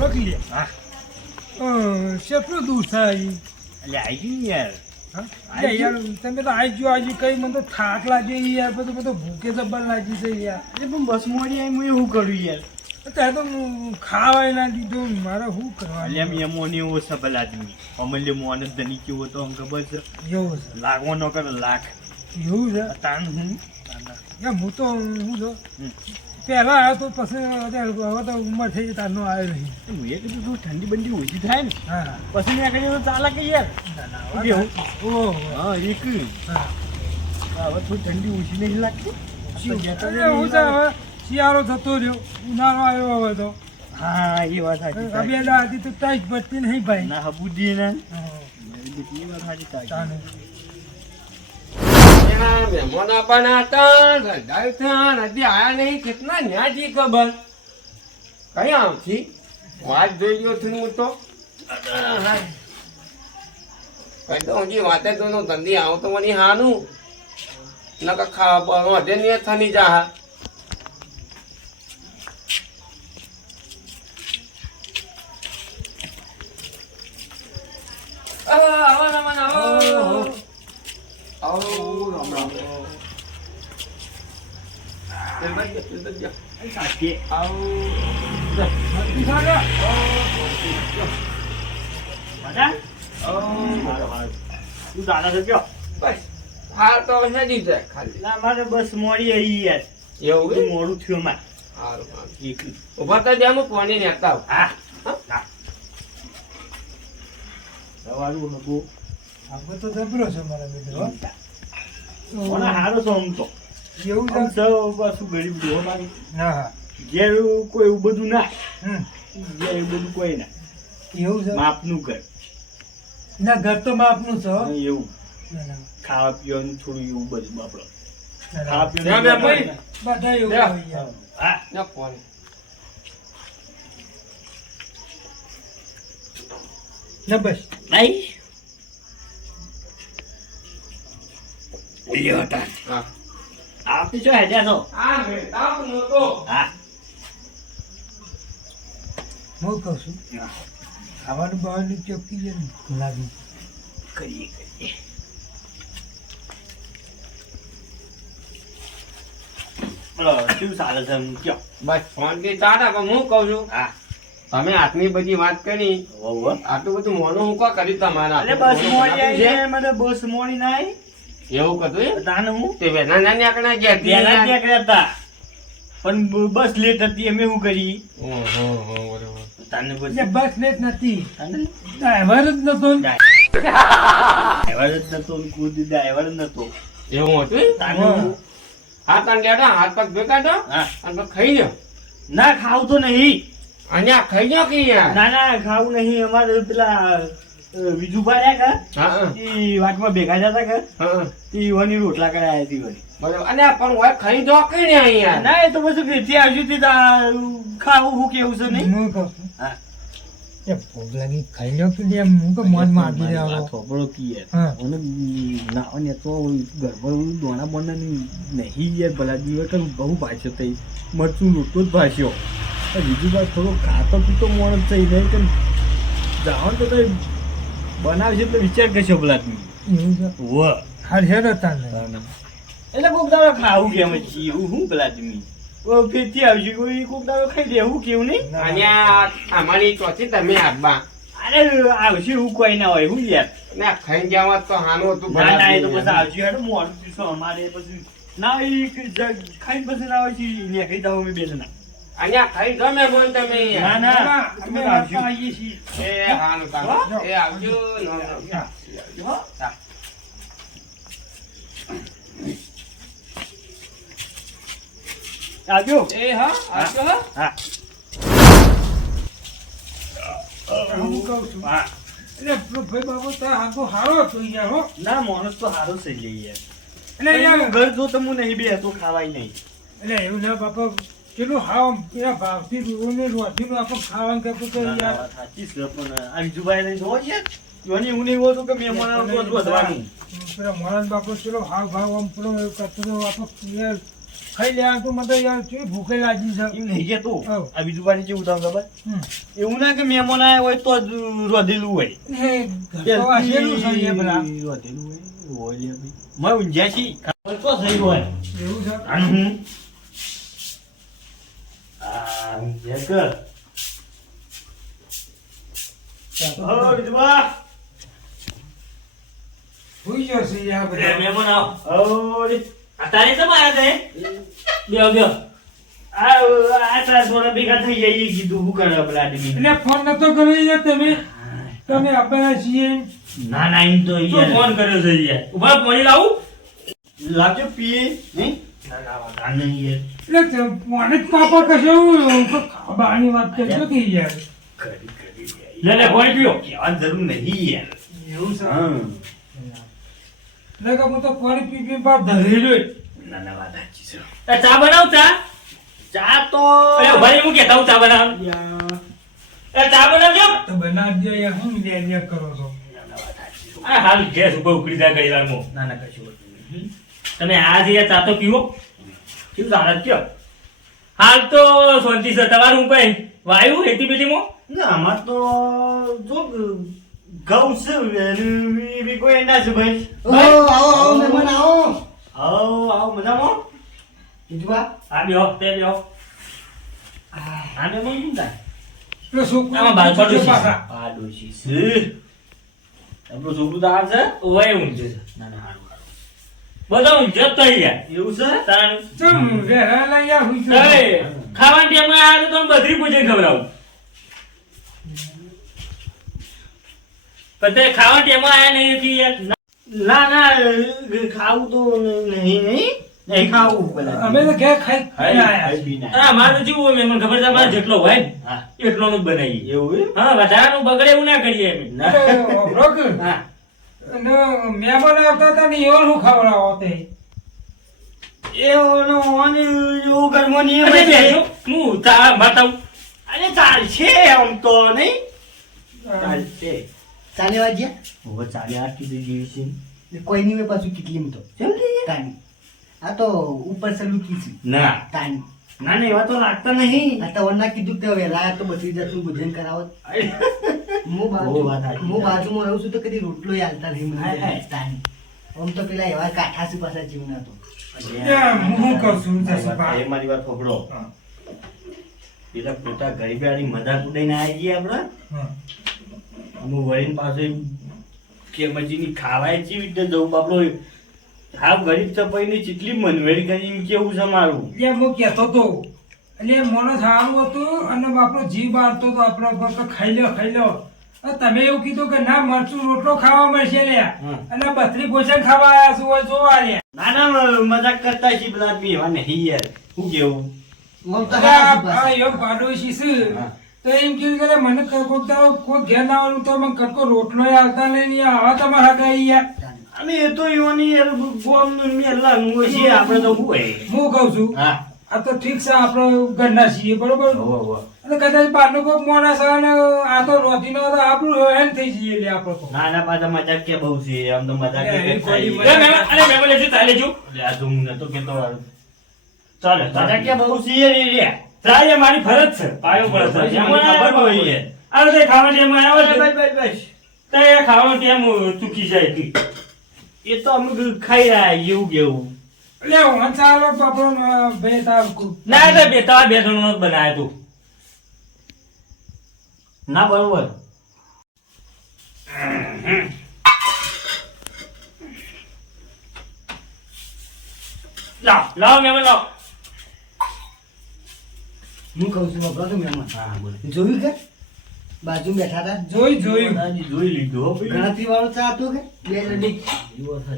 રોકી લે. હા કેટલું દૂર થાય? એટલે આવી ગયું યાર. હા યાર તમે તો આજુ કઈ મને તો થાક લાગે યાર, બધું ભૂખે જબર લાગી છે યાર. એટલે પણ બસ મોડી આવી હું એવું કર્યું યાર. ત્યાં તો ખાવાય ના દીધું, મારે શું કરવાનું? એટલે એમ એમોની એવો સબલ આદમી અમલ્ય મોન ધની કેવો તો અમ ખબર છે એવું છે? લાખો નો કરે લાખ એવું છે? તાન હું યાર હું તો શું છો પહેલા આવ્યો તો પછી હવે તો ઉંમર થઈ જાય તારનો આવ્યો નહીં. હું એ કીધું તું ઠંડી બંડી ઓછી થાય ને હા પછી મેં કહ્યું તો ચાલે કે યાર. ઓહો હા એક હા હવે થોડી ઠંડી ઓછી નહીં લાગતી. શું છે હવે? શિયાળો થતો રહ્યો, ઉનાળો આવ્યો હવે તો. હા એ વાત સાચી. બે દાદી તો તાઈ પડતી નહીં ભાઈ. ના હબુદી ના હા. એ વાત સાચી તારી. તાને. મહેમાન આપવાના હતા, રજાઈ થયા, હજી આયા નહીં. કેટલા ન્યાજી ખબર કઈ આવતી વાત જોઈ ગયો છું હું તો. કઈ તો હજી વાતે તો નો ધંધી આવતો મને હાનું નકા ખાવા હજે ને થની જા. આવો રમણ આવો. આવો રામ રામ. સાચી આવો તું દાદા છે કયો? બસ હાલ તો હેજી જાય ખાલી. ના મારે બસ મોડી આવી યાર. એવું બધું મોડું થયું મારે. સારું સારું. એક ઉભા તો જામ પાણી નેતા આવ. હા સવારું નતું આપણે તો જબરો છે મારા મિત્રો. મને હારો છો આમ તો. એવું આમ છે? સૌ પાછું ગરીબ ડોહો મારી હા હા ઘેર કોઈ એવું બધું ના હમ ઘેર એવું બધું કોઈ ના એવું છે? માપનું ઘર ના ઘર તો માપનું છે હો. એવું ના, ના. ખાવા પીવાનું થોડું એવું બધું બાપડો ના, ના. ખાવા ના, ના, ભાઈ. બધા એવું લે. હોય યાર. હા ના પાણી. ના બસ નહીં ઉલ્યો હતા હા આપતી છો હેજા છો આ મેતા નતો. હા હું કહું છું ખાવાનું બહારનું ચોખ્ખી છે ને ગુલાબી. કરીએ બોલો શું ચાલે છે એમ કયો? બસ ફોનથી ચાટા પણ હું કહું છું હા તમે આટલી બધી વાત કરી ઓહો આટલું બધું મોનું હું કા કરી તમારા અરે બસ મોડી આવી છે મને બસ મોડી ના આવી એવું કતું એમ? તાને હું તે વેના નાની આકડા ગયા પેલા ત્યાં હતા પણ બસ લેટ હતી અમે શું કરી ઓહો બરોબર. તાને બસ એટલે બસ લેટ નથી, તાને ડ્રાઈવર જ નતો ને. ડ્રાઈવર જ નતો કુદ ડ્રાઈવર જ નતો એવું હતું એમ? તાને હું હાથ અંડ્યા હાથ પગ ભેગા દો હા અને પછી ખાઈ લ્યો. ના ખાવ તો નહીં અહીંયા ખાઈ લ્યો કે યાર. ના ના ખાવું નહીં અમારે પેલા બીજું પાડ્યા કા હા એ વાટમાં ભેગા જતા કા હા તે ઈવાની રોટલા કરાયા હતી વળી બરોબર. અને પણ ઓય ખાઈ દો કે ને અહીંયા. ના એ તો પછી ઘેરથી આવજો તે ખાવું હું કેવું છે નહીં હું કહું છું હા એ ભોગ લાગી ખાઈ લો કે એમ હું તો મન માગી રહ્યો. થોબડો કીએ હા. અને ના ને તો ગરબડ દોણા બોના નહીં યાર ભલા દિવસ બહુ ભાષ્યો થઈ મરચું લૂંટો જ ભાષ્યો બીજું વાત થોડો ખાતો પીતો મોણ થઈ જાય કે જાણ તો કઈ બનાવશે એટલે વિચાર કરશો ભલા તમે એવું છે? વાહ હાલ હેરો તાને. એટલે કોક દાડો ખાવું કેમ છીએ એવું શું પેલા તમે ફેરથી આવશે કોઈ કોક દાડો ખાઈ દેવું કેવું નહીં અહીંયા અમારી ચોથી તમે હાથમાં અરે આવશે એવું કોઈ ના હોય શું યાર ને ખાઈ જવા તો હાનું હતું ના ના એ તો પછી ભલા. આવશે હેડો મોડું પીશું અમારે પછી ના એ ખાઈને પછી ના હોય છે ને ખાઈ જાવ અમે બે જણા અહીંયા ખાઈ ગમે બોલ તમે ના ના ના, અમે વાપા આવીએ છીએ. એ હાનું તાનું. એ આવજો હા. આવજો એ હા આવજો હા. હા હું કહું છું હા એટલે ભાઈ બાબુ તાર હાથો હારો હતો યાર હો. ના માણસ તો સારો છે યાર એટલે યાર ઘર જો તો હું નહીં બે તો ખાવાય નહીં એટલે એવું ના બાપા પેલું હાવ પેલા ભાવથી રોને રોધીનું આપણે ખાવાનું કરતું તો યાર. સાચી છે પણ આ બીજુભાઈ ને જો યાર જોની હું નહીં હોતું કે મહેમાન વધવાનું પેલા મોરાન બાપુ પેલો હાવ ભાવ આમ પેલો એવું કરતો તો આપણે યાર ખાઈ લે આ તો મને યાર કેવી ભૂખે લાગી છે એમ નહીં કેતું હઉ. આ બીજું પાણી કેવું થાય ખબર હમ. એવું ના કે મહેમાન આવ્યા હોય તો જ રોધેલું હોય એ ઘર તો વાસેલું છે એ પેલા. રોધેલું હોય લે ભાઈ મેં ઊંઝ્યા છી ખબર તો થઈ હોય એવું છે અને હું આ ઊંઝ્યા કર ઓ વિધવા હોઈ ગયો છે યાર બધા. મહેમાન આવો ઓ રે તારે તો મારા તે બેહો બેહો આ તાર સોના ભેગા થઈ જાય એ કીધું શું કરે પેલા આદમી એટલે ફોન નતો કર્યો યાર તમે આપણા છીએ ના ના એમ તો શું યાર ફોન કર્યો છે યાર ઉભા પાણી લાવું લાવજો પીએ નહીં ના ના વાતા નહીં યાર એટલે મને જ પાપા કશું ખાવાની વાત કરશો કે યાર કરી કરી લે લે પાણી પીઓ કહેવાની જરૂર નહીં યાર એવું છે હા એટલે કે હું તો પાણી પી પી બાર ધરેલો ના ના વાત સાચી છે એ ચા બનાવ ચા ચા તો અરે ઉભા રહી, હું કહેતા હું ચા બનાવ યાર એ ચા બનાવજો તો બનાવી દો યાર હું લે કરો છો ના ના વાત સાચી છે આ હાલ ગેસ ઉપર ઉકળી જાય કરી વારમાં. ના ના કશું હોતું નહીં તમે આ જે ચા તો પીવો કેવું ચાલે કયો હાલ તો શાંતિ છે તમારું હું કઈ વાયુ ખેતી બેટીમાં ના આમાં તો જો ઘઉં છે કોઈ ના છે ભાઈ આવો મહેમાન આવો આવો આવો મજામાં વિધવા આ બેહો તે બેહો આને મને શું થાય પેલો છોકરો આમાં બાર પડ્યું છે. પાછા. આ ડોશી છે આપણું છોકરું તો આવે છે ઓય ઊંઘે છે ના ના હારું હારું બધા ઊંઘે જ થઈ ગયા એવું છે તાણ ચમ વેલા યાર હુઈ ગયો. અરે ખાવાની ટાઈમે આ તો તમે બધી પૂછે ખવડાવું પણ તે ખાવા ટાઈમે આયા નહીં કે યાર ના ના ખાવું તો નહીં ખાવું પેલા અમે તો ઘેર ખાઈ ખાઈને આયા. ખાઈ પીને હા મારે તો જેવું હોય મને ખબર છે મારે જેટલો હોય ને હા એટલોનું જ બનાવીએ એવું એમ? હા વધારાનું બગડે એવું ના કરીએ અમે ના તો રોક. હા અને મહેમાન આવતા હતા ને એવો શું ખવડાવો તે એનો ઓને એવું કર્મો નહીં અરે એમ બેસો, હું ચા બતાવું અરે ચાલશે આમ તો નહીં ચાલશે ચાલે વાગ્યા હવે ચાલે આ કીધું જેવી છે કોઈ નહીં હોય પાછું કેટલી તો તાની આ તો ઉપર સલું કીધું ના તાની ના ના એવા તો લાગતા નહીં આ તો વરના કીધું કે વહેલા તો બધી જાતનું ભોજન કરાવો હું બહુ વાત સાચી. હું બાજુમાં રહું છું તો કદી રોટલો હાલતા નહીં મને હાય, હાય. તાની આમ તો પેલા એવા કાઠા છે પાછા જીવના તો યાર, હું કહું છું, જસુભા. એ મારી વાત સાંભળો હા. પેલા પોતા ગરીબી મજાક ઉડાઈને આવી ગયા આપડે હા. અમુક વળીને પાછું કે મજીની ખાવાય ચી રીતે જવું બાપલો હાવ ગરીબ ચપાઈને ચીટલી મનવેડી કરી એમ કેવું છે મારું એટલે હું કહેતો તો એટલે મોણસ સારું હતું અને આપણો જીવ બાળતો તો આપણો પર તો ખાઈ લો ખાઈ લો અને તમે એવું કીધું કે ના મરચું રોટલો ખાવા મળશે લ્યા હા. અને બત્રી ભોજન ખાવા આવ્યા છું હોય જોવા લ્યા ના ના મજાક કરતા છે પેલા આદમી એવા નહીં યાર શું કેવું આમ તો એટલે હારા આ છે પાછા. એવો પાડોશી છે હા. તો એમ કીધું કે મને કોઈક દાડો કોઈ ઘેર ના આવવાનું તો મને કટકો રોટલો આવતા નહીં આવા તમારા કઈ યાર તાની. અને એ તો એવાની યાર ગોમનું મેલાનું હોય છે આપણે તો શું હોય હું કહું છું હા આ તો ઠીક છે આપણે ઘરના છીએ બરોબર અને કદાચ બહારનો કોઈક માણસ આવે ને આ તો રોધીનો તો આપણું હેન થઈ જઈએ લે આપણે તો ના ના પાછા મજાક કે બહુ છે આમ તો મજાક એ, કે એ કોઈ થાય. અરે મહેમાન, અરે મહેમાન લેજો, ચા લેજો. એટલે આ તો હું નતો કેતો ચાલે મજાક ચાલે. કે બહુ છે યાર એ રે. ચા એ મારી ફરજ છે પાયો પડે છે પછી મને ખબર હોય યાર. અરે તે ખાવા ટાઈમે આવ્યો છે બસ બસ બસ તો એ ખાવાનો ટાઈમ ચૂકી જાય તી. એ તો અમે ખાઈ રહ્યા એવું કેવું એટલે હું ચાલો તો આપણો બે તાવ ના તો બે તમારે બે જણનો જ બનાવ્યો તું ના બરોબર લાવ લાવ મહેમાન લાવ હું કહું છું વાપરો છો મહેમાન હા બોલ જોયું કે બાજુ બેઠા હતા જોયું જોઈ લીધું હો ભાઈ. ગણતરી વાળો ચા હતો કે બે લડી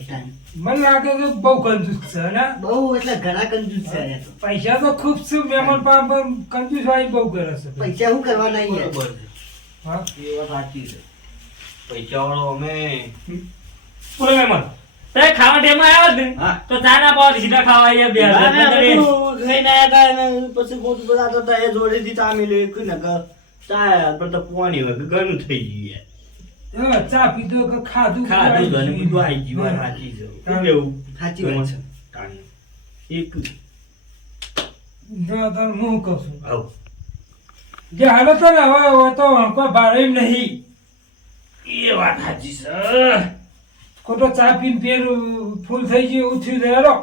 તાની. મને લાગે છે બહુ કંજૂસ છે ને બહુ એટલે ઘણા કંજૂસ છે અહીંયા તો પૈસા તો ખૂબ છે મહેમાન પણ કંજૂસ વાળી બહુ કરે છે પૈસા શું કરવાના યાર બરોબર છે. હા એ વાત સાચી છે પૈસાવાળો અમે બોલો મહેમાન તે ખાવા ટાઈમે આવ્યો જ ને હા. તો ચા ના પાવ સીધા ખાવા આવ્યા બે ના, ના, હાજર. બધું ખાઈને આયા તા અને પછી ખોટું બધા તો તા એ જોડેથી ચા મેલ્યો એક ને કે ચા પર તો પોણી હોય કે ઘણું થઈ ગયું યાર. હા, ચા પીધો કે ખાધું ખાધું તો અને બધું આવી આવી ગયું વાત સાચી છે. શું હા. કેવું? સાચી વાત છે. તાણી. એક જો તને હું કહું છું આવ જે હાલો તો ને હવે તો કોઈ ભારે નહીં એ વાત સાચી છે ખોટો ચા પીને પેર ફૂલ થઈ ગયું એવું થયું છે હેરો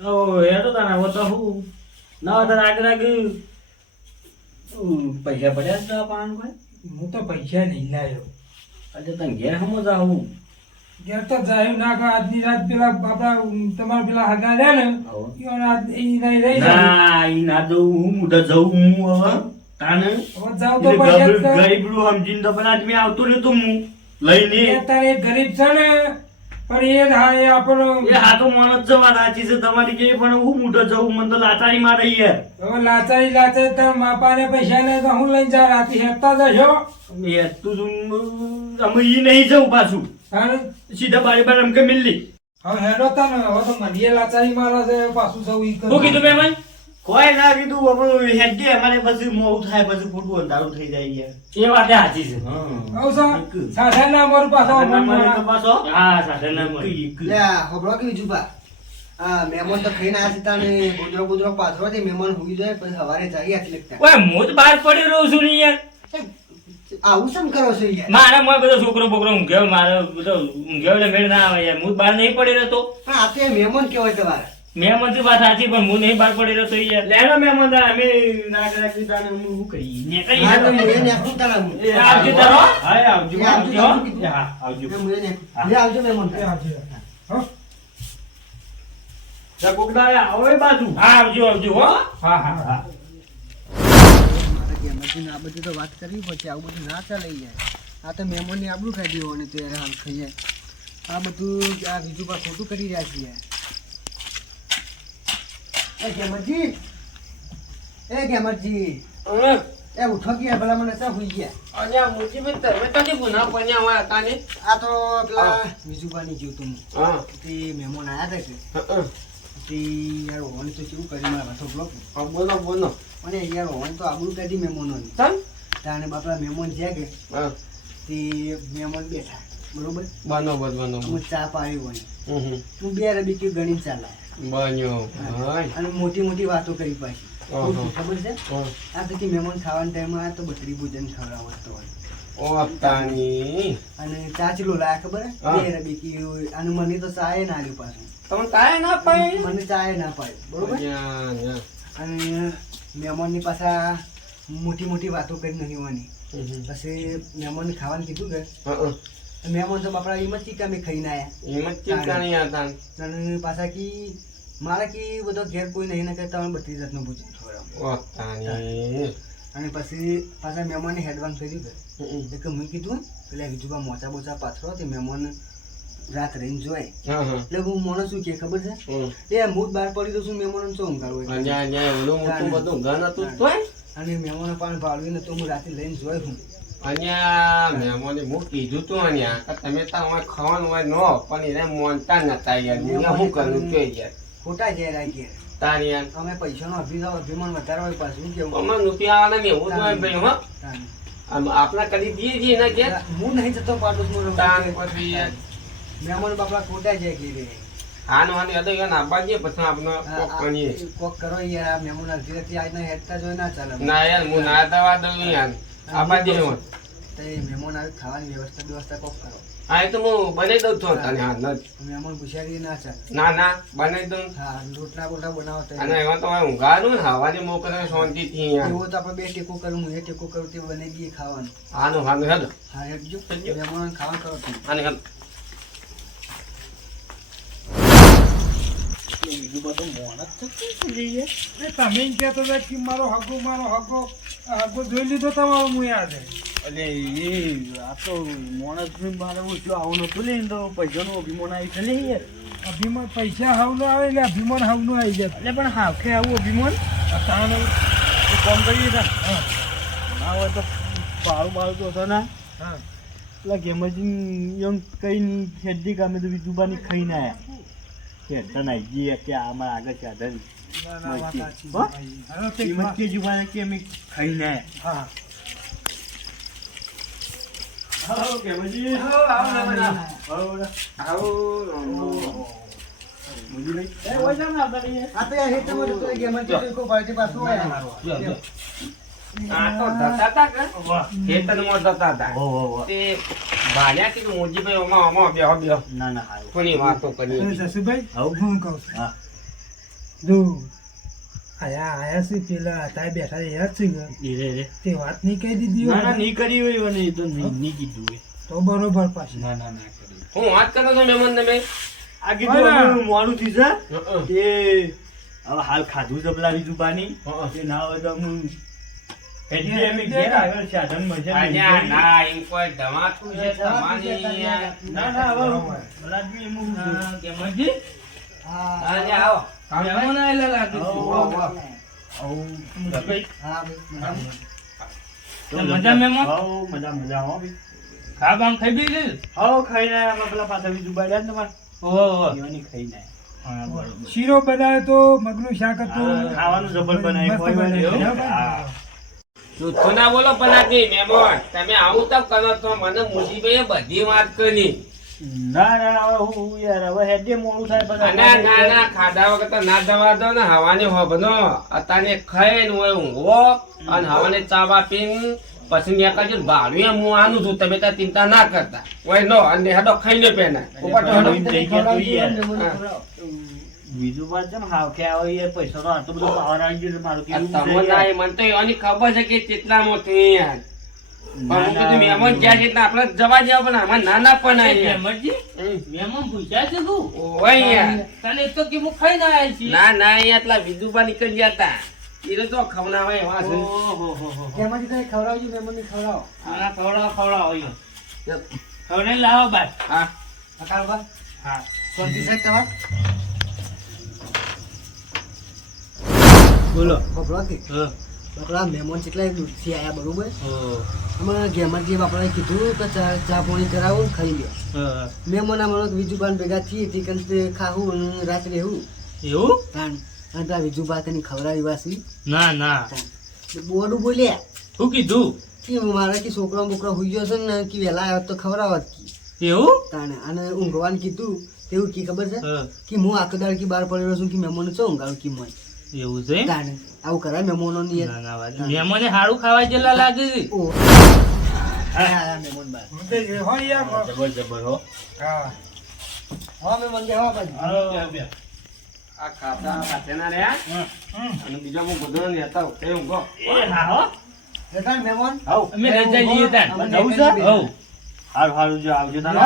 ઓ એ તો તને હવે તો હું ના તને આગળ પૈસા પડ્યા છે પાન કોઈ હું તો પૈસા નહીં લાવ્યો આજે તને ઘેર હમ જાવું ઘેર તો જાય ના કે આજની રાત પેલા બાપા તમારા પેલા હગા રહ્યા ને ઈઓને આજ ઈ નહીં રહી જાય ના ઈ ના દઉં હું મુદત જાઉં હું હવે તાને હવે જાવ તો પૈસા જ કર. ગરીબડું સમજીને તો પેલા આદમી આવતો નતો હું લઈને એ તારે ગરીબ છે ને પણ એ હા એ આપણો એ હા તો મન જ જવા સાચી છે તમારી કે પણ હું મોટો જાઉં મને તો લાચારી મારે યાર હવે લાચારી તાર માપાને પૈસા ને તો હું લઈને જા રાતી હેતા જશો યાર તું અમે ઈ નહીં જાઉં પાછું અને સીધા બારી બાર એમ કે મિલલી હવે હેડો તા ને હવે તો મને લાચારી મારે છે પાછું સૌ ઈ શું કીધું મહેમાન કોઈ ના કીધું આપણું હેડ દે અમારે પછી મોડું થાય પછી ખોટું અંધારું થઈ જાય યાર એ વાત સાચી છે આવું છે સાસા ના અમારું પાછો પાછો હા સાથે ના મળે. લે હોબળો કે બીજું બા મહેમાન તો ખાઈને આવ્યા છે તાને ગુજરો ગુજરો પાથરો છે મહેમાન હુઈ જાય પછી સવારે જઈ આથી લગતા ઓય હું જ બહાર પડી રહ્યો છું ને યાર આવું શેમ કરો છો યાર મારે મોય બધો છોકરો બોકરો ઊંઘ્યો મારે બધો ઊંઘ્યો એટલે મેળ ના આવે યાર હું જ બહાર નહીં પડી રહ્યો પણ આ તો એ મહેમાન કેવાય તમારે મહેમાન થી વાત સાચી પણ હું નહીં બહાર પડી રહ્યો તો યાર લેનો મહેમાન અમે ના રાખી તાને હું કરીએ નીકળી હા તો જતો. હું એને આખું તારા હું એ આવજો તારો. હા આવજો એ આવજો, આવજો. હા આવજો હું એને આખું. લે આવજો મહેમાન એ હાચી વાત. હો કોકડા આવો એ બાજુ હા આવજો આવજો હો હા હા હા મારે ગેમરજીને આ બધી તો વાત કરવી પડશે આવું બધું ના ચાલે યાર આ તો મહેમાનની આબરૂ ખાઈ દેવાની તો યાર હાલ ખાઈ જાય આ બધું આ બીજું પર ખોટું કરી રહ્યા છે યાર એ ગેમરજી એ ગેમરજી એ ઉઠો ગયા ભલા મને ચા હોઈ ગયા અલ્યા મુજીબે તમે કદી ગુના બન્યા હોય તાને આ તો પેલા વિજુબાની જીવ તું હા તે મહેમાન આયા હતા કે તે યાર ઓન તો કેવું કરી મારા હાથો બ્લોક બોલો બોલો અને યાર ઓન તો આબરૂ કાઢી મહેમાનોની તમ તાને બાપા મહેમાન છે કે હા તે મહેમાન બેઠા બરોબર બનોબર બનોબર હું ચા પાડી હોય હમ તું બે રબી કયું ગણી ચાલે બન્યો હા અને મોટી મોટી વાતો કરી પાછી ઓહો. ખબર છે આ પછી મહેમાન ખાવાના ટાઈમમાં આ તો બકરી ભોજન ખવડાવતો હોય ઓ તાની અને ચા ચીલો લાયા ખબર હે? હા. બે રબી કયું અને મને તો ચાય ના આવ્યું પાછું તમે કાય ના પાય મને ચાય ના પાડ્યું બરોબર અને મહેમાનની પાછા મોટી મોટી વાતો કરી નહીં હોવાની પછી મહેમાનને ખાવાનું કીધું કે મહેમાન તો બાપડા એમ જ કી કે અમે ખાઈને આવ્યા હિંમત ચીકાણી હતા અને પાછા કી મારા કી બધો ઘેર કોઈ નહીં ને કે તમે બધી જાતનું ભોજન ખવડાવો ઓ તાની અને પછી પાછા મહેમાનને હેડવાન કર્યું કે કે મેં કીધું પેલા બીજું મોચા બોચા પાથરો તે મહેમાન રાત રહીને જોય હા હા એટલે હું મોણસ શું કે ખબર છે એ હું જ બહાર પડી દઉં છું મહેમાનો શું ઊંઘાડું એટલે. અહીંયા અહીંયા ઓલું મોટું બધું ઘન હતું તોય અને મહેમાનો પણ ભાળવીને તો હું રાતે લઈને જોઈ હું અહીંયા મહેમાને હું કીધું તું અહીંયા કે તમે તો અમારે ખાવાનું હોય નો પણ એને મોનતા નતા યાર હું કરું કે યાર ખોટા ઘેર આ ઘેર તારી યાર અમે પૈસાનો અભિમાન વધારે હોય પાછું કેવું અમાર રૂપિયા વાળા ને એવું જ હોય ભાઈ હો તાને. આપણા કદી દઈએ છીએ એના ઘેર હું નહીં જતો પાડોશ તાન પછી યાર મહેમાન બાપડા ખોટા જાય ઘેરે હાનું હાનું યાદ યાર આપવા જઈએ પછી આપણે કોક કરીએ કોક કરો યાર આ મહેમાન અડધી આજના હેડતા જોઈ ના ચાલે ના યાર હું ના દવા દઉં યાર આપવા જઈએ હું તો એ મહેમાન આવે ખાવાની વ્યવસ્થા કોક કરો હા એ તો હું બનાવી દઉં છું તને હા ન મહેમાન પૂછારી ના ચાલે ના ના બનાવી દઉં હા રોટલા બોટલા બનાવો તો અને એમાં તો હવે ઊંઘાનું ને હવાને મોકલે શાંતિથી યાર એવો તો આપણે બે ટેકો કરું હું એ ટેકો કરું તે બનાવી દઈએ ખાવાનું હાનું હાનું હેલો હા હેડજો હેડજો. મહેમાન ખાવાનું કરો તમે હાનું હેલો બીજું બધું મોણ જ થતું જઈએ એ તમે એમ કહેતો હતા કે મારો હગો જોઈ લીધો તમારો હું યાદ અરે એ આ તો માણસ મારે ઓછું આવું નતું લે તો પૈસાનો અભિમાન આવી છે લે યાર અભિમાન પૈસા હાવનો આવે એટલે અભિમાન હાવનો આવી જાય એટલે પણ હાવખે આવું અભિમાન તાણ એ કોમ કરીએ તા ના હોય તો પાળું બાળું તો હશે ના હા પેલા ગેમરજી એમ કઈ નહીં ખેડી કે અમે તો બીજું બાની ખાઈને આવ્યા ખેડતા નાઈ જઈએ કે આમાં આગળ ચાદર ના ના વાત સાચી હો? છે. હવે તે એમ જ કે જુવાને કે અમે ખાઈને આવ્યા હા હાલો ગેમરજી આવો, આવો, આવો. બરોબર આવું આ તો યાર હેઠળ મોટું તો ગેમ જ કોઈ પાર્ટી પાછું હોય આ તો જતા તા કે ખેતરમાં જતા તા તે ભાલ્યા કે મોજીભાઈ ઓમાં બેહો ના ના હારું. થોડી વાતો કરી જસુભાઈ આવું? હું કહું છું હા. જો આયા છે પેલા તાય બેઠા યાદ છે ને? એ રે. તે વાત નહીં કહી દીધી ના ના હોય નહીં કરી હોય મને એ તો નહીં કીધું હોય. તો બરોબર પાછી ના ના ના કરી. હું વાત કરતો હતો મહેમાન તમે આ કીધું બરાબર. હવે મોડું થઈ જા હં. કે હવે હાલ ખાધું જબલા બીજું પાણી હં. કે ના હોય તો હું એટલે એમ ઘેર આવ્યો સાધન મજા અલ્યા ના એમ કોઈ ધમાતું છે તમારી ના ના હવે બરાદમી એમ કેમજી અલ્યા આવો મહેમાન આયેલા લાગે છે. વાહ, વાહ. ભાઈ, હા ભાઈ તો મજા મહેમાન? હો મજા હો ભઈ. ખા બામ ખાઈ લીધું? હો ખાઈને આયા પેલા પાછા બીજું બાડ્યા ને તમારે ઓહો. એવાની ખાઈને આયા. હા, બરોબર. શીરો બનાવ્યો તો મગનું શાક હતું હા, ખાવાનું જબર બનાવ્યું. મસ્ત બનાવ્યું. એવું? હા. જૂઠું ના બોલો પનાકી મહેમાન તમે આવું તો કરો તો મને મુજીભાઈએ બધી વાત કરી ના ના હવે હું યાર હવે હેડે મોડું થાય બધા. ના ના ના ખાધા વગર તો ના જવા દો ને હવાની હોબનો અતાને ખાઈને હોય ઊંઘવો અને હવાને ચાવા પીને પછી નીકળજો ને ભાડું એમ હું આનું છું તમે ત્યાં ચિંતા ના કરતા હોય નો અને હેડો ખાઈને પેના ઉપર તો હેડો. થઈ ગયા તો યાર. હા. બીજું વાત છે ને હાવ કે આવે યાર પૈસા તો આટલો બધો પાવર આવી ગયો છે મારું આ કેવું તમને છે ના યાર. મને તો એની ખબર છે કે કેટલા મોટું યાર ના, પણ હું કીધું ના, મહેમાન જ્યાં છે એટલે આપણે જવા દેવા પણ આમાં નાના પણ આયા કેમજી? મહેમાન પૂછ્યા છે તું? ઓય યાર તને એક તો કે હું ખાઈને આયા છીએ. ના ના અહીંયા એટલા વિધુબા નીકળી ગયા હતા એ તો ખવડાવે એવા છે ઓહોહોહો. કેમાંથી તમે ખવડાવજો મહેમાનને ખવડાવો હા, ખવડાવો અહીંયા. ખવડાવીને લાવો બાર. હા અકાળબા હા. શાંતિ સાહેબ તમાર બોલો. બકરો કે હા. બકરા મહેમાન કેટલા દૂરથી આયા બરોબર હા. અમે ઘેરમાં જે બાપડાએ કીધું કે ચા પાણી કરાવો ને ખાઈ લ્યો હા. મહેમાન અમારો વિજુબાન ભેગા થઈએ તે કંઈ ખાવું અને રાત્રે રહેવું એવું? તાણ અને પેલા વિજુબા તને ખવડાવી વાસી ના ના. બોલું બોલ્યા શું કીધું? કે મારા કે છોકરો બોકરો હોઈ ગયો છે ને કે વહેલા આવ્યો તો ખવડાવત એવું? તાણે અને ઊંઘવાનું કીધું તેવું કી ખબર છે હા. કે હું આખો દાડ કી બહાર પડેલો છું કે મહેમાનો છો ઊંઘાડું કી મોય એવું છે? તાણે આવું કરાય મહેમાનો ની ના ના વાત. મહેમાને હારું ખાવા જેટલા લાગે છે. ઓ મહેમાન બાર હોય યાર જબર જબર હો. હા હા મહેમાન કે હા બાજુ આ ખાતા ખાતેના રહ્યા અને બીજા હું બધો લેતા હોઉં એ ઊંઘો એ હા હો. જતા મહેમાન આવ. અમે રજા લઈએ તાન. જવું છે? હઉ. હારું હારું જો આવજો તારે.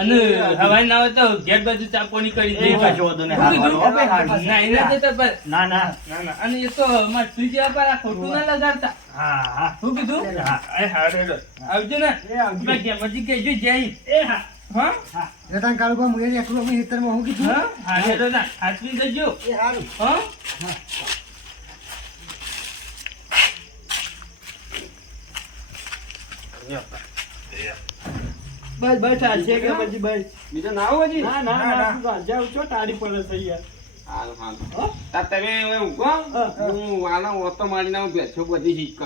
અને હવાઈ ના હોય તો ઘેર બાજુ ચા પાણી કરી એ દઈએ. કશો વાંધો નહીં. શું હારું, કીધું? હારું, હારું. ના, એના જતા પર. ના ના. ના ના. અને એ તો મારે સુઈ જવા પર આ ખોટું ના લગાડતા. હા હા. શું કીધું? હા. એ હારું હેડો. આવજો ને. એ આવજો. ભાઈ ઘેરમાંથી કહેજો જય. એ હા. હા? જતા કાળુબા મુએ એકલું અમે હેતરમાં હું કીધું હા? હા, હેડો ના. હાચવી જજો. એ હારું હા? બસ બસ ચાલશે કે પછી બસ. બીજો ના આવો હજી ના ના ના શું ચાલશે? આવું છો તારી પડે છે યાર. હાલ હાલ તાર તમે હવે ઊંઘો હું આનો ઓતો મારીને હું બેઠો બધી શીખ